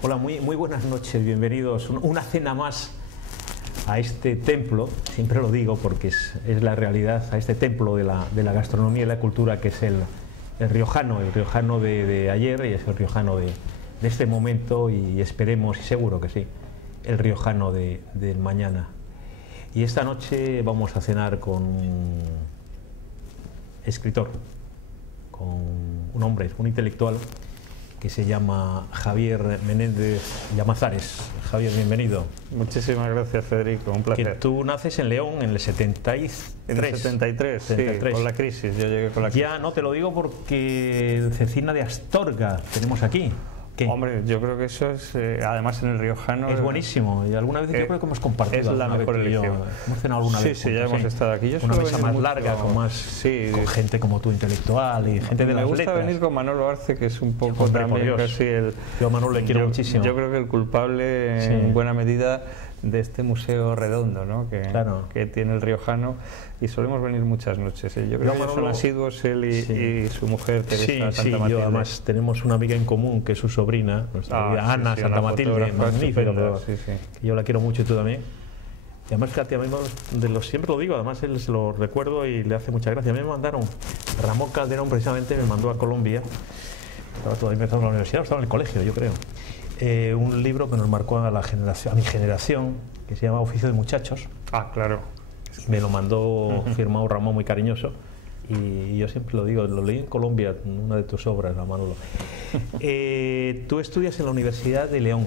Hola, muy buenas noches, bienvenidos. Una cena más a este templo, siempre lo digo porque es la realidad, a este templo de la gastronomía y la cultura que es el riojano de ayer y es el riojano de este momento y esperemos, y seguro que sí, el riojano del mañana. Y esta noche vamos a cenar con un escritor, con un hombre, un intelectual que se llama Javier Menéndez Llamazares. Javier, bienvenido. Muchísimas gracias, Federico, un placer. Que tú naces en León en el 73. En el 73, sí, con la crisis, yo llegué con la crisis. Ya no te lo digo porque Cecina de Astorga tenemos aquí. ¿Qué? Hombre, yo creo que eso es, además en el riojano... Es buenísimo, y alguna vez yo creo que hemos compartido. Es la mejor elección. Hemos cenado alguna vez. Sí, ya hemos estado aquí. Yo una mesa más larga, con gente como tú, intelectual, y gente de las letras. Me gusta venir con Manolo Arce, que es un poco también casi el... Yo a Manolo le quiero muchísimo. Yo creo que el culpable, en buena medida, de este museo redondo, ¿no? que tiene el riojano, y solemos venir muchas noches. Yo creo que son asiduos él y su mujer Teresa Santa Matilde. Además tenemos una amiga en común que es su sobrina, nuestra Ana Santa Matilde, magnífica, yo la quiero mucho y tú también. Y además, fíjate, a mí siempre lo digo, además él se lo recuerdo y le hace mucha gracia. A mí me mandaron, Ramón Calderón precisamente me mandó a Colombia, estaba todavía empezando la universidad, estaba en el colegio, yo creo. Un libro que nos marcó a mi generación, que se llama Oficio de Muchachos. Ah, claro. Me lo mandó firmado Ramón, muy cariñoso, y yo siempre lo digo, lo leí en Colombia, una de tus obras, Manolo. Tú estudias en la Universidad de León.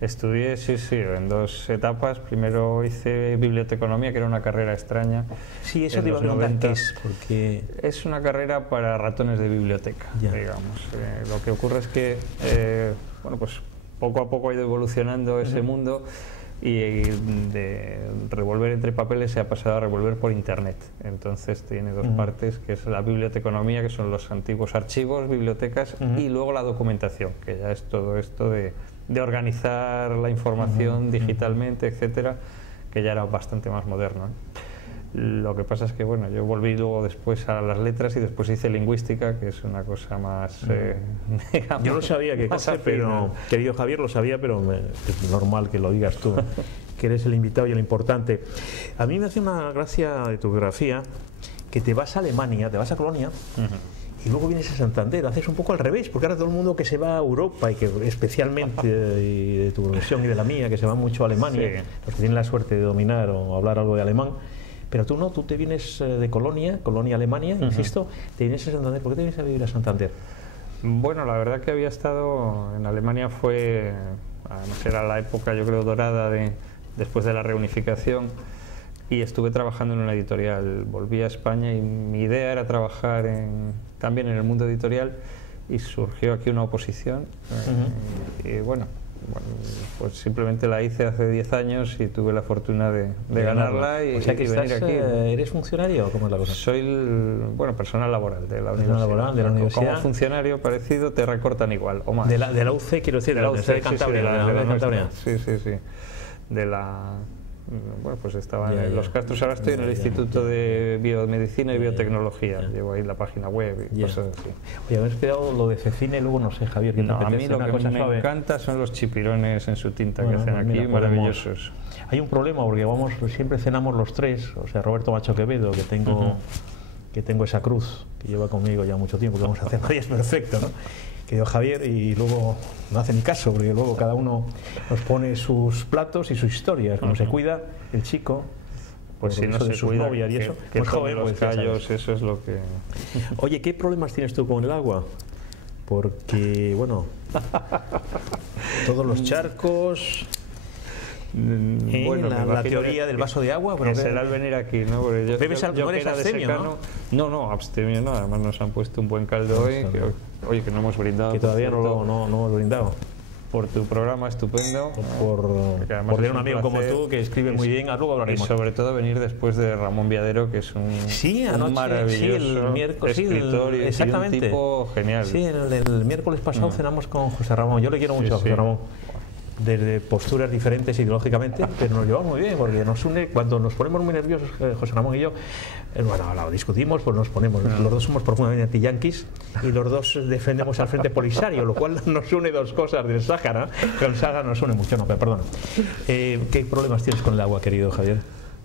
Estudié, sí, en dos etapas. Primero hice biblioteconomía, que era una carrera extraña. Sí, eso te iba a preguntar qué es, porque... Es una carrera para ratones de biblioteca, digamos. Lo que ocurre es que, bueno, pues poco a poco ha ido evolucionando ese mundo, y de revolver entre papeles se ha pasado a revolver por internet. Entonces tiene dos partes, que es la biblioteconomía, que son los antiguos archivos, bibliotecas, y luego la documentación, que ya es todo esto de organizar la información digitalmente, etcétera, que ya era bastante más moderno. Lo que pasa es que, bueno, yo volví luego después a las letras y después hice lingüística, que es una cosa más... digamos, yo no sabía qué cosa, pero, querido Javier, lo sabía, pero es normal que lo digas tú, que eres el invitado y el importante. A mí me hace una gracia de tu biografía, que te vas a Alemania, te vas a Colonia, y luego vienes a Santander, haces un poco al revés, porque ahora todo el mundo que se va a Europa, y que especialmente de tu profesión y de la mía, que se va mucho a Alemania, los que tienen la suerte de dominar o hablar algo de alemán, pero tú no, tú te vienes de Colonia, Alemania, insisto, te vienes a Santander. ¿Por qué te vienes a vivir a Santander? Bueno, la verdad que había estado en Alemania, además era la época, yo creo, dorada después de la reunificación, y estuve trabajando en una editorial. Volví a España y mi idea era trabajar también en el mundo editorial, y surgió aquí una oposición, y bueno, pues simplemente la hice hace 10 años y tuve la fortuna de ganarla y, o sea que venir aquí. ¿Eres funcionario o cómo es la cosa? Soy personal laboral de la universidad. Como funcionario parecido te recortan igual o más. De la UC, quiero decir, de la Universidad de Cantabria. De la Cantabria. Sí. Bueno, pues estaba en Los Castros, ahora estoy en el Instituto de Biomedicina y Biotecnología. Llevo ahí la página web y cosas así. Oye, habéis quedado lo de Cecina y luego no sé, Javier, ¿qué te apetece? A mí lo que me encanta son los chipirones en su tinta que hacen aquí, maravillosos. Hay un problema porque siempre cenamos los tres, o sea, Roberto Macho Quevedo, que tengo esa cruz que lleva conmigo ya mucho tiempo, que vamos a hacer es perfecto, ¿no? Que dio Javier, y luego no hace ni caso, porque luego cada uno nos pone sus platos y sus historias, como se cuida el chico, pues si no se sus cuida, novias y eso, que pues joven, los callos, eso es lo que... Oye, ¿qué problemas tienes tú con el agua? Porque, bueno, todos los charcos... Bueno, la teoría del vaso de agua, pero será el venir aquí, ¿no? Porque yo eres abstemio, ¿no? No, abstemio no, además nos han puesto un buen caldo hoy, que no hemos brindado. Que todavía no hemos brindado. Por tu programa estupendo. Por tener un amigo como tú que escribe muy bien, luego hablaremos. Y sobre todo venir después de Ramón Viadero, que es un maravilloso escritor y un tipo genial. Sí, el miércoles pasado cenamos con José Ramón, yo le quiero mucho a José Ramón. desde posturas diferentes ideológicamente, pero nos llevamos muy bien porque nos une. Cuando nos ponemos muy nerviosos, José Ramón y yo, bueno, lo discutimos, pues nos ponemos, los dos somos profundamente anti-yanquis y los dos defendemos al Frente Polisario, lo cual nos une dos cosas del Sáhara. Con el Sáhara nos une mucho, no, pero perdón. ¿Qué problemas tienes con el agua, querido Javier?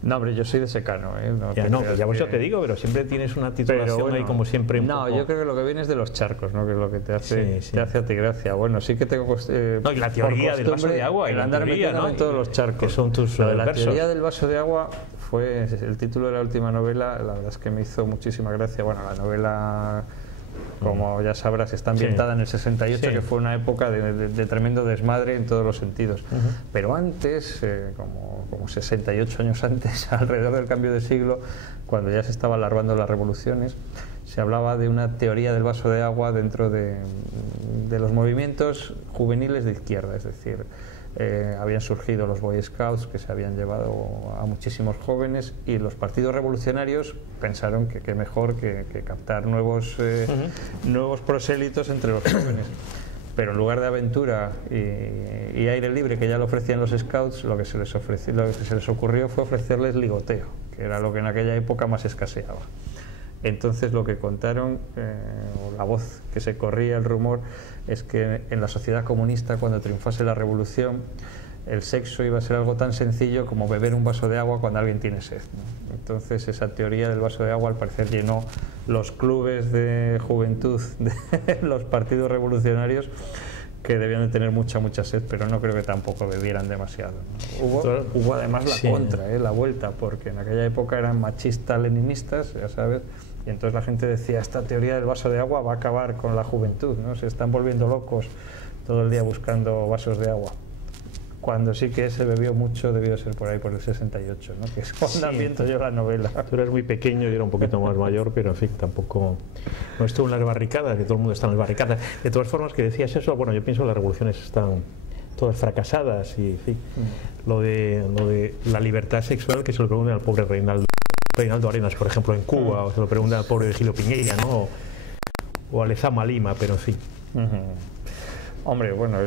No, hombre, yo soy de secano, ¿eh? No ya pues yo te digo, pero siempre tienes una titulación bueno, ahí como siempre. No, yo creo que lo que viene es de los charcos, ¿no? Que es lo que te hace, te hace a ti gracia. Bueno, sí que tengo no, y la teoría del vaso de agua, el andar metiéndome en todos los charcos. Que son tus la teoría del vaso de agua fue el título de la última novela. La verdad es que me hizo muchísima gracia. Bueno, la novela, como ya sabrás, está ambientada en el 68, que fue una época de tremendo desmadre en todos los sentidos. Pero antes, como 68 años antes, alrededor del cambio de siglo, cuando ya se estaban larvando las revoluciones, se hablaba de una teoría del vaso de agua dentro de los movimientos juveniles de izquierda, es decir, habían surgido los Boy Scouts, que se habían llevado a muchísimos jóvenes, y los partidos revolucionarios pensaron que mejor que captar nuevos prosélitos entre los jóvenes. Pero en lugar de aventura y aire libre, que ya lo ofrecían los Scouts, lo que se les ocurrió fue ofrecerles ligoteo, que era lo que en aquella época más escaseaba. Entonces lo que contaron, o la voz que se corría, el rumor, es que en la sociedad comunista, cuando triunfase la revolución, el sexo iba a ser algo tan sencillo como beber un vaso de agua cuando alguien tiene sed, ¿no? Entonces esa teoría del vaso de agua al parecer llenó los clubes de juventud de los partidos revolucionarios, que debían de tener mucha sed, pero no creo que tampoco bebieran demasiado, ¿no? Hubo además la contra, la vuelta, porque en aquella época eran machistas leninistas, ya sabes, y entonces la gente decía, esta teoría del vaso de agua va a acabar con la juventud, ¿no? Se están volviendo locos todo el día buscando vasos de agua. Cuando sí que se bebió mucho debió ser por ahí por el 68, ¿no? Que es cuando ambiento yo la novela. Tú eres muy pequeño, yo era un poquito más mayor, pero en fin, tampoco no estuve en las barricadas, que todo el mundo está en las barricadas. De todas formas, que decías eso, bueno, yo pienso que las revoluciones están todas fracasadas y en fin, lo de la libertad sexual, que se lo preguntan al pobre Reinaldo Arenas, por ejemplo, en Cuba, o se lo preguntan al pobre Virgilio Piñeira, ¿no? O a Lezama Lima, pero en fin. Hombre, bueno,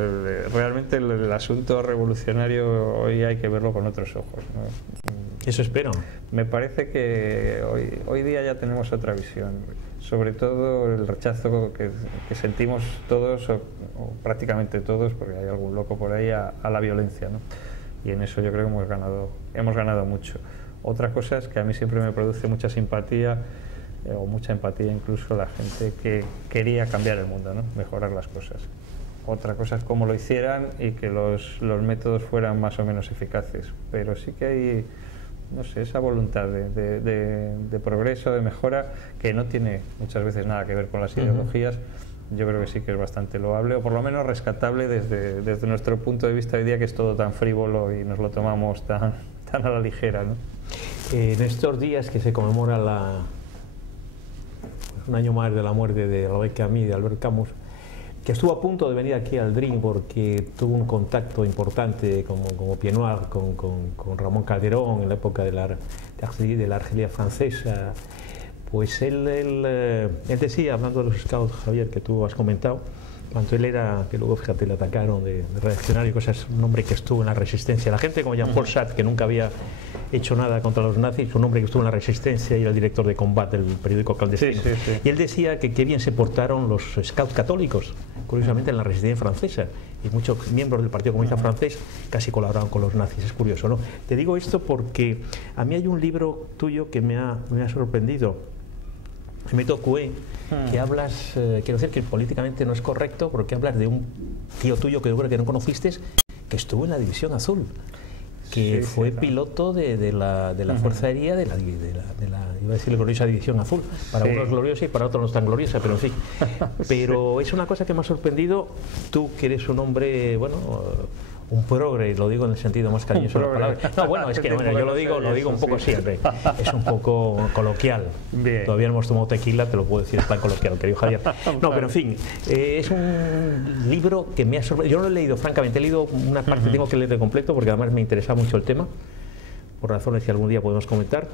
realmente el asunto revolucionario hoy hay que verlo con otros ojos, ¿no? Eso espero. Me parece que hoy día ya tenemos otra visión, sobre todo el rechazo que sentimos todos, o prácticamente todos, porque hay algún loco por ahí, a la violencia, ¿no? Y en eso yo creo que hemos ganado mucho. Otra cosa es que a mí siempre me produce mucha simpatía, o mucha empatía incluso, la gente que quería cambiar el mundo, ¿no? Mejorar las cosas. Otra cosa es cómo lo hicieran y que los métodos fueran más o menos eficaces, pero sí que hay, no sé, esa voluntad de progreso, de mejora, que no tiene muchas veces nada que ver con las ideologías. Yo creo que sí que es bastante loable, o por lo menos rescatable desde nuestro punto de vista hoy día, que es todo tan frívolo y nos lo tomamos tan a la ligera, ¿no? En estos días que se conmemora un año más de la muerte de Albert Camus, de Albert Camus, que estuvo a punto de venir aquí al Dream porque tuvo un contacto importante como Pied Noir con Ramón Calderón en la época de la Argelia francesa. Pues él decía, hablando de los scouts, Javier, que tú has comentado, cuando él era, que luego fíjate le atacaron de reaccionario y cosas, un hombre que estuvo en la resistencia, la gente como Jean-Paul Sartre, que nunca había hecho nada contra los nazis, un hombre que estuvo en la resistencia y era el director de combate del periódico clandestino. Y él decía que qué bien se portaron los scouts católicos, curiosamente en la resistencia francesa, y muchos miembros del Partido Comunista francés casi colaboraron con los nazis. Es curioso, ¿no? Te digo esto porque a mí hay un libro tuyo que me ha sorprendido, el método Coué, que hablas, quiero decir que políticamente no es correcto, porque hablas de un tío tuyo que yo creo que no conociste, que estuvo en la División Azul, que fue piloto de la Fuerza Aérea de la iba a decir gloriosa División Azul, para unos gloriosa y para otros no tan gloriosa, pero en fin. Pero es una cosa que me ha sorprendido, tú que eres un hombre, bueno, un progre, lo digo en el sentido más cariñoso de la palabra. No, bueno, es que bueno, yo lo digo un poco siempre, es un poco coloquial. Bien. Todavía no hemos tomado tequila, te lo puedo decir, es tan coloquial, querido Javier. No, pero en fin, es un libro que me ha sorprendido. Yo no lo he leído, francamente, he leído una parte, tengo que leer de completo, porque además me interesa mucho el tema, por razones que algún día podemos comentar.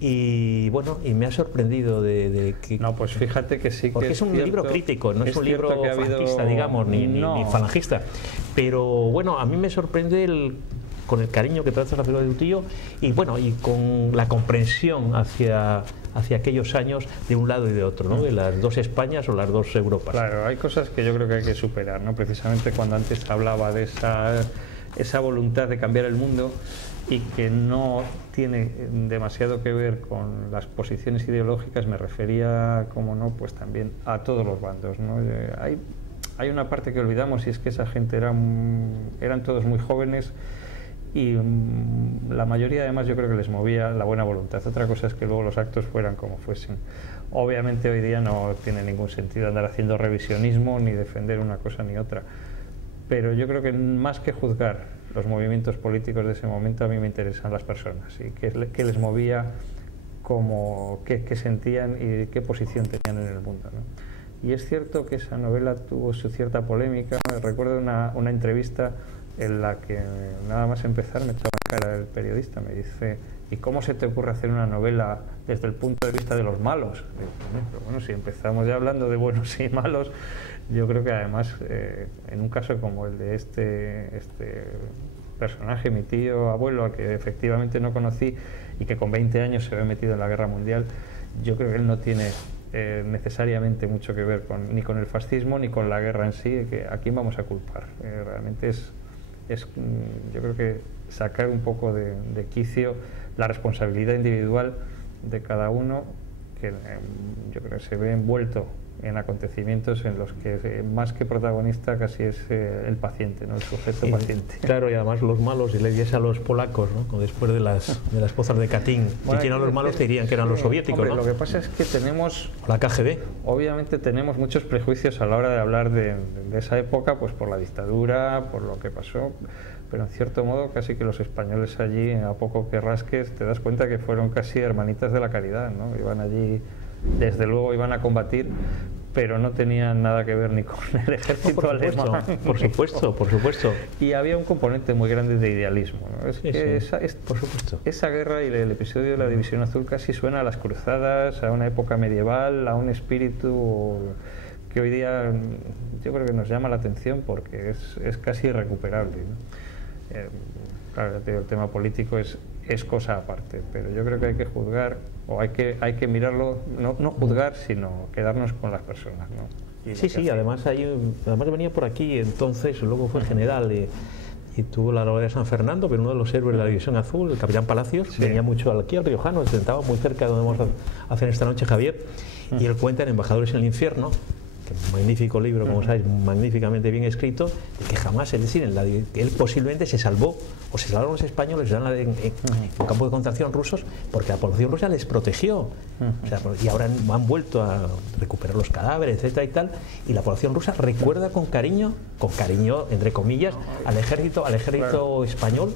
Y bueno, y me ha sorprendido de que... No, pues fíjate que sí que porque es un libro crítico, no es un libro franquista, digamos, ni falangista. Pero bueno, a mí me sorprende con el cariño que trata la figura de tu tío y bueno, y con la comprensión hacia aquellos años de un lado y de otro, ¿no? De las dos Españas o las dos Europas. Claro, hay cosas que yo creo que hay que superar, ¿no? Precisamente cuando antes hablaba de esa voluntad de cambiar el mundo y que no tiene demasiado que ver con las posiciones ideológicas, me refería, como no, pues también a todos los bandos, ¿no? Hay una parte que olvidamos y es que esa gente eran todos muy jóvenes y la mayoría además yo creo que les movía la buena voluntad. Otra cosa es que luego los actos fueran como fuesen. Obviamente hoy día no tiene ningún sentido andar haciendo revisionismo ni defender una cosa ni otra, pero yo creo que más que juzgar los movimientos políticos de ese momento, a mí me interesan las personas y qué les movía, qué sentían y qué posición tenían en el mundo, ¿no? Y es cierto que esa novela tuvo su cierta polémica. Me recuerdo una entrevista en la que nada más empezar me echaba en cara el periodista, me dice: ¿y cómo se te ocurre hacer una novela desde el punto de vista de los malos? Pero bueno, si empezamos ya hablando de buenos y malos, yo creo que además en un caso como el de este personaje, mi tío abuelo, al que efectivamente no conocí y que con 20 años se ve metido en la guerra mundial, yo creo que él no tiene necesariamente mucho que ver ni con el fascismo ni con la guerra en sí, que a quién vamos a culpar. Realmente es yo creo que sacar un poco de quicio la responsabilidad individual de cada uno, que yo creo que se ve envuelto en acontecimientos en los que más que protagonista casi es el paciente, ¿no? El sujeto paciente. Claro, y además los malos, y le dices a los polacos, ¿no? Después de las pozas de Katyn, bueno, si eran los malos te dirían que eran los soviéticos, hombre, ¿no? Lo que pasa es que tenemos... La KGB. Obviamente tenemos muchos prejuicios a la hora de hablar de esa época, pues por la dictadura, por lo que pasó, pero en cierto modo casi que los españoles allí, a poco que rasques, te das cuenta que fueron casi hermanitas de la caridad, ¿no? Iban allí, desde luego iban a combatir, pero no tenían nada que ver ni con el ejército alemán. Por supuesto, por supuesto. Y había un componente muy grande de idealismo, ¿no? Por supuesto. Esa guerra y el episodio de la División Azul casi suena a las cruzadas, a una época medieval, a un espíritu que hoy día yo creo que nos llama la atención porque es casi irrecuperable, ¿no? Claro, el tema político es cosa aparte, pero yo creo que hay que juzgar, o hay que mirarlo, no juzgar, sino quedarnos con las personas, ¿no? Sí, además venía por aquí, entonces, luego fue general y tuvo la labor de San Fernando, pero uno de los héroes de la División Azul, el capitán Palacios, venía mucho aquí al Riojano, se sentaba muy cerca de donde vamos a hacer esta noche, Javier, y él cuenta en Embajadores en el Infierno, que es un magnífico libro, como sabéis, magníficamente bien escrito, de que jamás, es decir, que él posiblemente se salvó, o se salvaron los españoles en un campo de concentración rusos, porque la población rusa les protegió. O sea, y ahora han vuelto a recuperar los cadáveres, etcétera y tal, y la población rusa recuerda con cariño entre comillas, al ejército claro, español,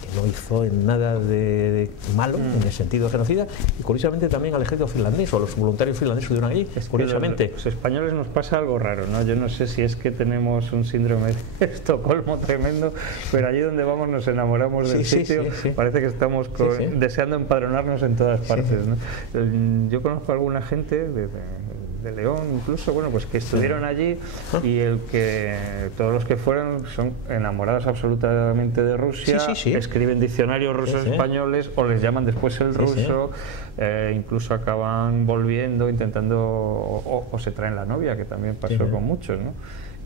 que no hizo nada de malo en el sentido de genocida, y curiosamente también al ejército finlandés, o a los voluntarios finlandeses que estuvieron allí, curiosamente. Los españoles nos pasa algo raro, ¿no? Yo no sé si es que tenemos un síndrome de Estocolmo tremendo, pero allí donde vamos nos enamoramos del sitio, parece que estamos deseando empadronarnos en todas partes, ¿no? Yo conozco a alguna gente de León incluso, bueno, pues que estuvieron allí y todos los que fueron son enamorados absolutamente de Rusia, escriben diccionarios rusos españoles o les llaman después el ruso, incluso acaban volviendo, intentando o se traen la novia, que también pasó con muchos, ¿no?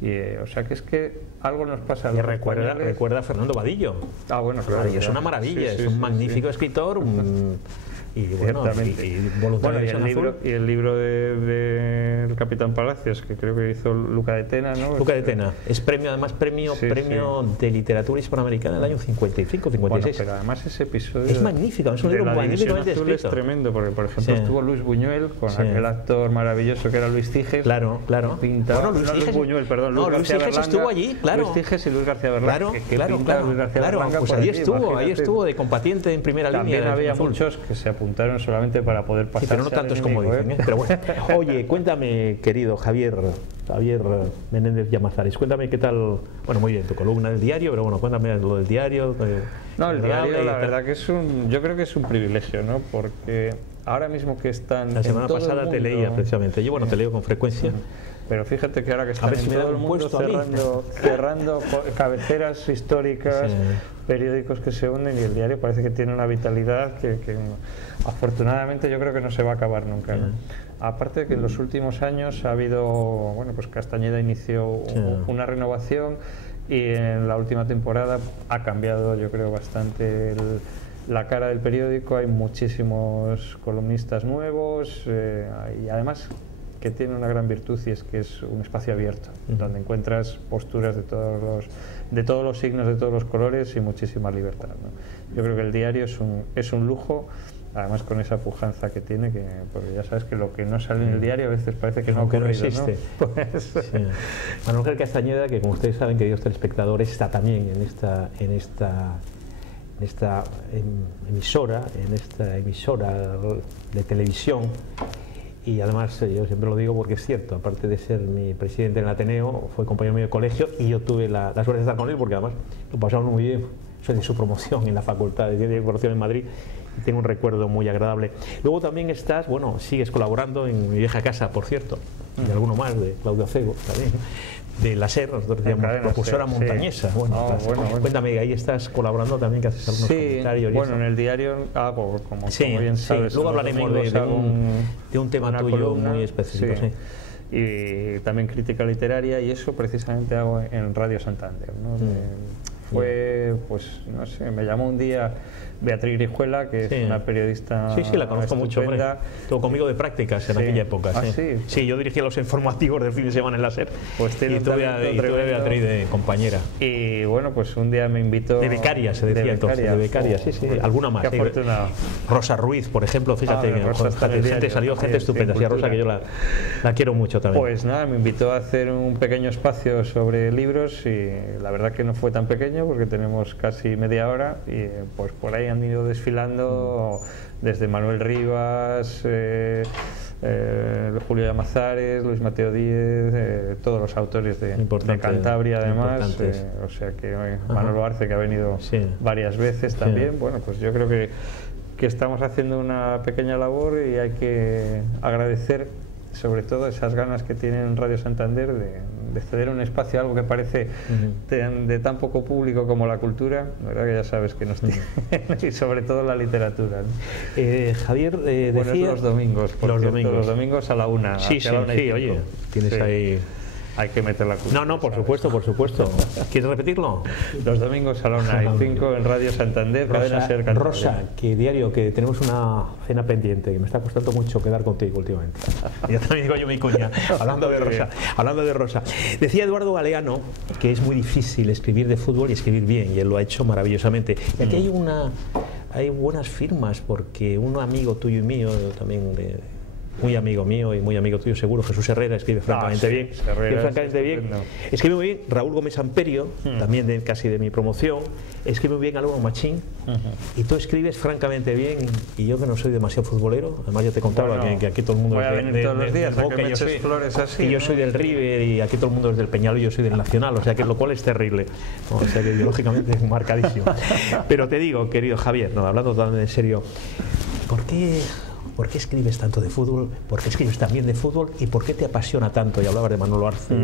Y, o sea que es que algo nos pasa a los recuerda a Fernando Vadillo. Bueno, claro. Es una maravilla, es un magnífico escritor. Y bueno, y el libro del Capitán Palacios, que creo que hizo Luca de Tena, ¿no? Luca de Tena es premio de literatura hispanoamericana del año 55, 56. Bueno, pero además ese episodio es magnífico, es un libro magníficamente escrito. Es tremendo, porque por ejemplo estuvo Luis Buñuel con aquel actor maravilloso que era Luis Tiges. Claro. Pintaba, Luis Buñuel, perdón. Luis Tiges estuvo allí, claro. Luis Tiges y Luis García Berlanga. Claro. Pues ahí estuvo de combatiente en primera línea. También había muchos que se apuntaron solamente para poder pasar. Sí, pero no tantos como dicen, ¿eh? Pero bueno. Oye, cuéntame, querido Javier Menéndez Llamazares, cuéntame qué tal, bueno, muy bien, tu columna del diario, pero bueno, cuéntame lo del diario. No, el diario, la verdad que yo creo que es un privilegio, ¿no? Porque ahora mismo que están la semana en todo pasada el mundo, te leía precisamente, yo bueno, te leo con frecuencia. Pero fíjate que ahora que están en todo el mundo cerrando cabeceras históricas, sí, periódicos que se hunden, y el diario parece que tiene una vitalidad que afortunadamente yo creo que no se va a acabar nunca, ¿no? Aparte de que en los últimos años ha habido, bueno, pues Castañeda inició una renovación, y en la última temporada ha cambiado, yo creo, bastante la cara del periódico. Hay muchísimos columnistas nuevos, y además que tiene una gran virtud, y es que es un espacio abierto, donde encuentras posturas de todos los signos, de todos los colores, y muchísima libertad, ¿no? Yo creo que el diario es un lujo, además con esa pujanza que tiene, porque ya sabes que lo que no sale en el diario a veces parece que no existe, ¿no? Pues, sí. Manuel Gil Castañeda, que como ustedes saben, queridos telespectadores, está también en esta emisora de televisión. Y además, yo siempre lo digo porque es cierto, aparte de ser mi presidente en el Ateneo, fue compañero mío de colegio, y yo tuve la suerte de estar con él, porque además lo pasamos muy bien. Soy de su promoción en la Facultad de Ciencia y Información en Madrid, y tengo un recuerdo muy agradable. Luego también sigues colaborando en mi vieja casa, por cierto, y alguno más, de Claudio Cego, también, de la SER, nosotros decíamos propulsora montañesa. Sí. Bueno, cuéntame, ahí estás colaborando también, que haces algunos comentarios. Bueno, en el diario hago, como bien sabes, luego hablaremos de un tema tuyo columna, muy específico. Sí. Y también crítica literaria, y eso precisamente hago en Radio Santander, ¿no? Fue, pues, no sé, me llamó un día Beatriz Grijuela, que es una periodista. Sí, la conozco mucho. Estuvo conmigo de prácticas en aquella época. Sí, yo dirigía los informativos del fin de semana en la SER. Pues y tuve a Beatriz de compañera. Y bueno, pues un día me invitó. De becaria, se decía entonces. De becaria, sí. Alguna más. Qué afortunado. Rosa Ruiz, por ejemplo, fíjate, salió gente estupenda. Sí, a Rosa, que yo la quiero mucho también. Pues nada, me invitó a hacer un pequeño espacio sobre libros, y la verdad que no fue tan pequeño, porque tenemos casi media hora, y pues por ahí han ido desfilando desde Manuel Rivas, Julio Llamazares, Luis Mateo Díez, todos los autores de Cantabria, además, o sea que Manolo Arce, que ha venido varias veces también. Bueno, pues yo creo que estamos haciendo una pequeña labor, y hay que agradecer sobre todo esas ganas que tienen Radio Santander de ceder un espacio a algo que parece de tan poco público como la cultura, verdad que ya sabes que nos tiene, y sobre todo la literatura, ¿no? Javier, decía los domingos, los domingos a la 1. Sí, oye, tienes ahí. Hay que meter la cultura. No, por supuesto. ¿Quieres repetirlo? Los domingos a la 1:05 en Radio Santander, cadena SER Cantabria. Rosa, que diario, que tenemos una cena pendiente, que me está costando mucho quedar contigo últimamente. Ya también digo yo mi cuña, hablando de Rosa. Decía Eduardo Galeano que es muy difícil escribir de fútbol y escribir bien, y él lo ha hecho maravillosamente. Y aquí hay buenas firmas, porque un amigo tuyo y mío, también muy amigo mío y muy amigo tuyo seguro, Jesús Herrera, escribe francamente bien. Escribe muy bien Raúl Gómez Amperio, también casi de mi promoción. Escribe muy bien Álvaro Machín, y tú escribes francamente bien, y yo que no soy demasiado futbolero, además yo te contaba que aquí todo el mundo es de todos los días a que me eches flores así, y yo soy del River, y aquí todo el mundo es del Peñarol, y yo soy del Nacional, o sea que lo cual es terrible, o sea que ideológicamente es marcadísimo. Pero te digo, querido Javier, hablando totalmente en serio, ¿por qué escribes tanto de fútbol? ¿Por qué escribes también de fútbol? ¿Y por qué te apasiona tanto? Y hablabas de Manolo Arce,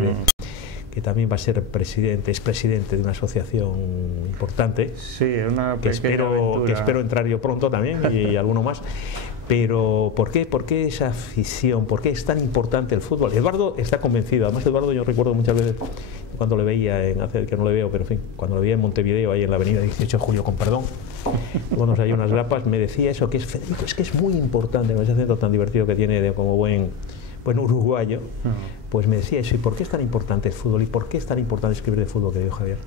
que también va a ser es presidente de una asociación importante. Sí, una que espero entrar yo pronto también, y alguno más. Pero ¿por qué esa afición? ¿Por qué es tan importante el fútbol? Eduardo está convencido. Además, Eduardo, yo recuerdo muchas veces cuando le veía, hace que no le veo, pero en fin, cuando le veía en Montevideo, ahí en la avenida 18 de Julio, con perdón, bueno, hay unas grapas, me decía eso, que es Federico, es que es muy importante, ese acento tan divertido que tiene como buen uruguayo, pues me decía eso. ¿Y por qué es tan importante el fútbol? ¿Y por qué es tan importante escribir de fútbol, que dijo Javier?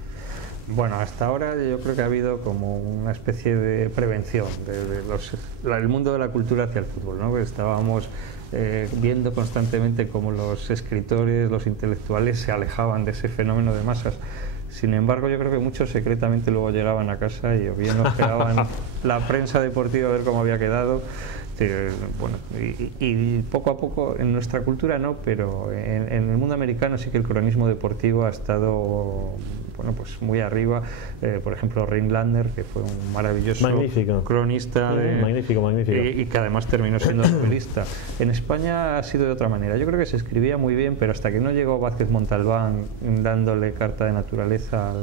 Bueno, hasta ahora yo creo que ha habido como una especie de prevención del mundo de la cultura hacia el fútbol, ¿no? Estábamos viendo constantemente cómo los escritores, los intelectuales se alejaban de ese fenómeno de masas. Sin embargo, yo creo que muchos secretamente luego llegaban a casa y o bien nos pegaban la prensa deportiva a ver cómo había quedado. Bueno, y poco a poco en nuestra cultura no, pero en el mundo americano sí que el cronismo deportivo ha estado, bueno, pues muy arriba. Por ejemplo, Ringlander, que fue un maravilloso cronista magnífico. Y que además terminó siendo novelista. En España ha sido de otra manera. Yo creo que se escribía muy bien, pero hasta que no llegó Vázquez Montalbán dándole carta de naturaleza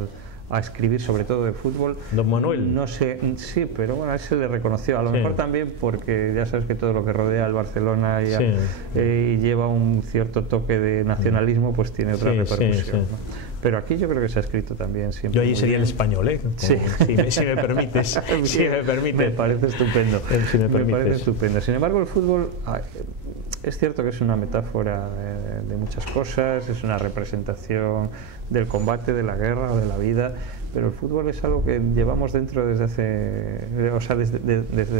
a escribir sobre todo de fútbol. Don Manuel. No sé, sí, pero bueno, a él se le reconoció. A lo mejor también porque ya sabes que todo lo que rodea al Barcelona y lleva un cierto toque de nacionalismo, pues tiene otra repercusión. ¿No? Pero aquí yo creo que se ha escrito también siempre. Yo ahí sería el español, ¿eh? Sí. Si me permites. Si me permites. Me parece estupendo. Si me parece estupendo. Sin embargo, el fútbol es cierto que es una metáfora de muchas cosas, es una representación del combate, de la guerra o de la vida, pero el fútbol es algo que llevamos dentro desde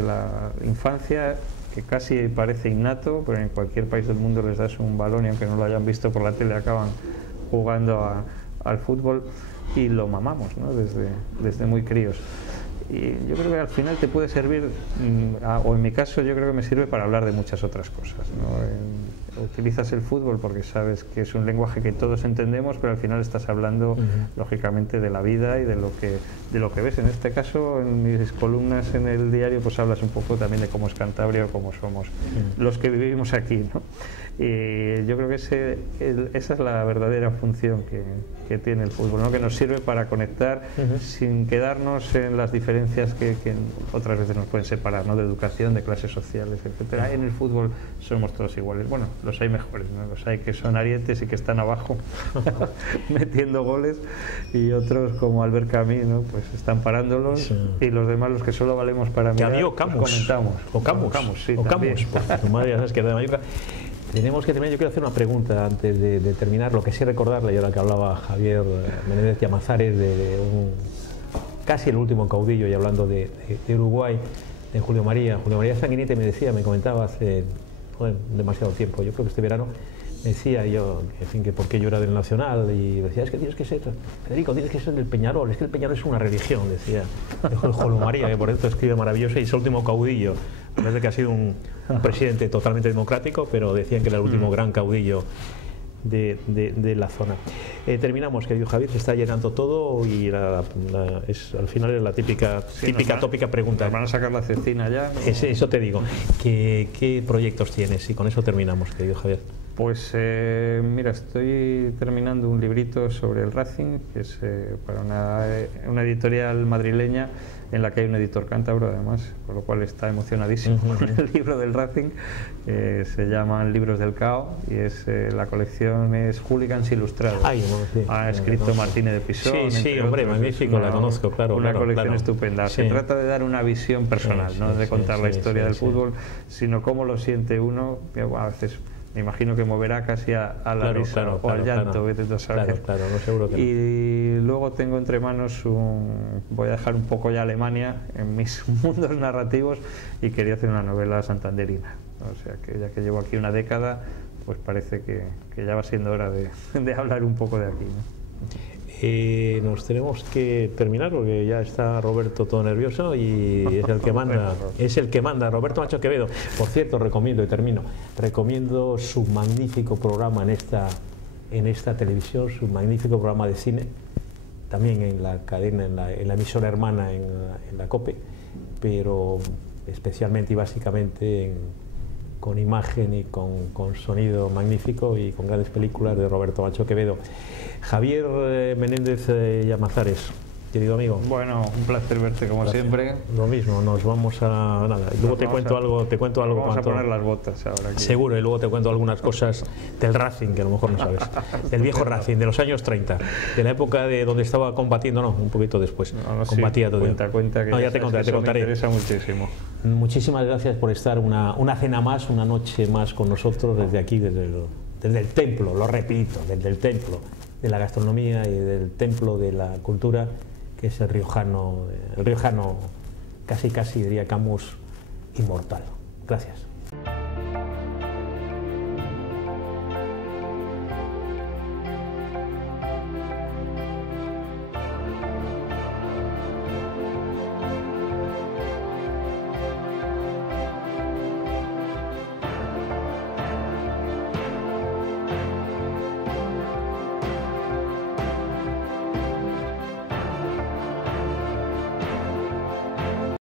la infancia, que casi parece innato, pero en cualquier país del mundo les das un balón y aunque no lo hayan visto por la tele acaban jugando al fútbol y lo mamamos, ¿no? desde muy críos. Y yo creo que al final te puede servir, o en mi caso yo creo que me sirve para hablar de muchas otras cosas, ¿no? Utilizas el fútbol porque sabes que es un lenguaje que todos entendemos, pero al final estás hablando lógicamente de la vida y de lo que ves. En este caso, en mis columnas en el diario, pues hablas un poco también de cómo es Cantabria o cómo somos los que vivimos aquí, ¿no? Y yo creo que esa es la verdadera función que tiene el fútbol, ¿no? Que nos sirve para conectar sin quedarnos en las diferencias que otras veces nos pueden separar, ¿no? De educación, de clases sociales, etcétera. En el fútbol somos todos iguales. Bueno, los hay mejores, ¿no? Los hay que son arietes y que están abajo metiendo goles, y otros como Albert Camus, ¿no? Pues están parándolos, y los demás, los que solo valemos para mirar, Camus. Comentamos. O Camus, sí, o también. Camus, porque tu madre ya sabes que de Mallorca. Tenemos que terminar. Yo quiero hacer una pregunta antes de terminar. Lo que sí recordarle, y ahora que hablaba Javier Menéndez Llamazares de casi el último caudillo, y hablando de Uruguay, de Julio María Sanguinete, me comentaba hace demasiado tiempo, yo creo que este verano, me decía yo, en fin, que por qué yo era del Nacional, y decía, es que tienes que ser, Federico, tienes que ser del Peñarol, es que el Peñarol es una religión, decía Julio María, que por esto escribe maravilloso, y es el último caudillo, a pesar de que ha sido un presidente totalmente democrático, pero decían que era el último gran caudillo de la zona. Terminamos, querido Javier, se está llenando todo, y al final es la tópica pregunta. ¿Nos van a sacar la cecina ya? Eso te digo. ¿Qué proyectos tienes? Y con eso terminamos, querido Javier. Pues mira, estoy terminando un librito sobre el Racing, que es para una editorial madrileña, en la que hay un editor cántabro además, con lo cual está emocionadísimo con el libro del Racing. Se llaman Libros del Cao, y la colección es Hooligans Ilustrados. Ha escrito Martínez de Pisón. Sí, hombre, magnífico, la conozco, claro. Una colección estupenda. Se trata de dar una visión personal, no de contar la historia del fútbol, sino cómo lo siente uno, que a veces me imagino que moverá casi a la risa o al llanto, vete tú a saber. Claro, no, seguro que no. Y luego tengo entre manos voy a dejar un poco ya Alemania en mis mundos narrativos, y quería hacer una novela santanderina. O sea que ya que llevo aquí una década, pues parece que ya va siendo hora de hablar un poco de aquí, ¿no? Nos tenemos que terminar porque ya está Roberto todo nervioso y es el que manda, Roberto Macho Quevedo. Por cierto, recomiendo su magnífico programa en esta televisión, su magnífico programa de cine, también en la cadena, en la emisora hermana, en la COPE, pero especialmente y básicamente con imagen y con sonido magnífico, y con grandes películas de Roberto Macho Quevedo. Javier Menéndez Llamazares, querido amigo. Bueno, un placer verte como siempre. Lo mismo, nos vamos a nada. Luego te cuento algo. Vamos a poner las botas ahora aquí. Seguro, y luego te cuento algunas cosas del Racing que a lo mejor no sabes. Del viejo Racing, de los años 30, de la época de donde estaba combatiendo, un poquito después. Combatía todo. Cuenta que ya te contaré. Me interesa muchísimo. Muchísimas gracias por estar una cena más, una noche más con nosotros desde aquí, desde el templo, lo repito, desde el templo de la gastronomía y del templo de la cultura, que es el riojano casi diría Camus, inmortal. Gracias.